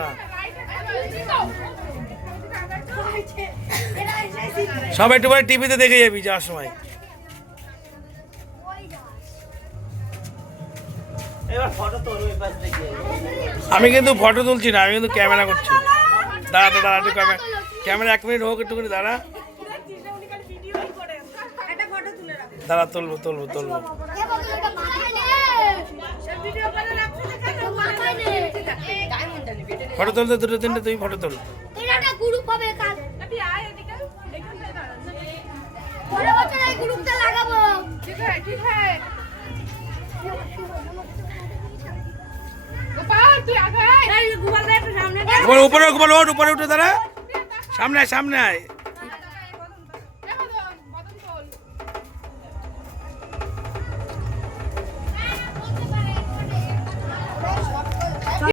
দাঁড়া। সব একটু পরে টিভিতে দেখে যাবি যাওয়ার সময়। আমি কিন্তু ফটো তুলছি না, আমি কিন্তু ক্যামেরা করছি। দাঁড়া তো দাঁড়া, একটু ক্যামেরা 1 মিনিট হোক, একটুখানি দাঁড়া। দাঁড়া, তুলবো তুলবো তুলবো। ফটো তুলতে 2-3টে তুই ফটো তুল। উপরে উপরে উঠে দাঁড়া, সামনে আয় সামনে আয়।